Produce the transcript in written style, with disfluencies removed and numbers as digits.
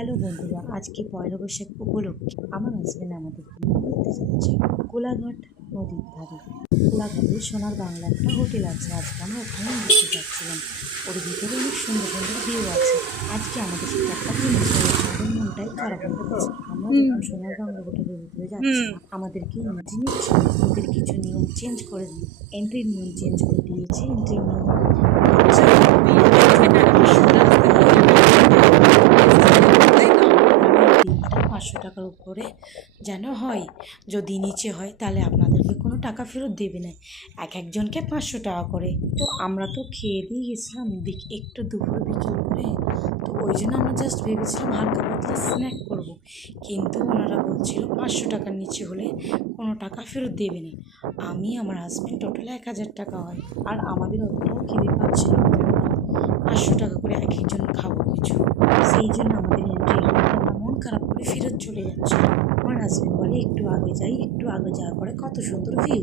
Hello বন্ধুরা, আজকে পয়লা বৈশাখ উপলক্ষে আমার হাজবেন্ড আমাদেরকে নিয়ে ঘুরতে যাচ্ছে কোলাঘাট নদীর ধারে। কোলাঘাটে সোনার বাংলা একটা হোটেল আছে। আজকে আমরা ওখানে ঘুরতে যাচ্ছিলাম। ওর ভিতরে অনেক সুন্দর সুন্দর ভিউ আছে। আজকে আমাদের সাথে একটা জিনিস হয়েছে, আমাদের মনটাই খারাপ হয়ে গেছে। আমরা যখন সোনার বাংলা হোটেলের ভিতরে যাচ্ছি, আমাদেরকে এন্ট্রি নিচ্ছে, ওদের কিছু নিয়ম চেঞ্জ করে দিয়ে এন্ট্রির নিয়ম চেঞ্জ করে দিয়েছে। এন্ট্রির নিয়ম হচ্ছে বিলটা 500 টাকার উপরে যেন হয়। যদি নিচে হয় তাহলে আপনাদেরকে কোনো টাকা ফেরত দেবে না। এক একজনকে 500 টাকা করে। তো আমরা তো খেয়ে দিয়ে গেছিলাম একটু দুপুরে বিকেল করে। তো ওই জন্য আমরা জাস্ট ভেবেছিলাম হালকা পাতলা স্ন্যাক করব, কিন্তু ওনারা বলছিল 500 টাকার নিচে হলে কোনো টাকা ফেরত দেবে না। আমি আমার হাজব্যান্ড টোটাল 1000 টাকা হয়, আর আমাদের অতটাও খিদে পাচ্ছিল না যে আমরা 500 টাকা করে এক একজন খাবো কিছু। সেই জন্য আমাদের এন্ট্রি হলে আমরা মন খারাপ করে ফেরত চলে যাচ্ছি। আমার হাজব্যান্ড বলে একটু আগে যাই, একটু আগে যাওয়ার পরে কত সুন্দর ভিউ।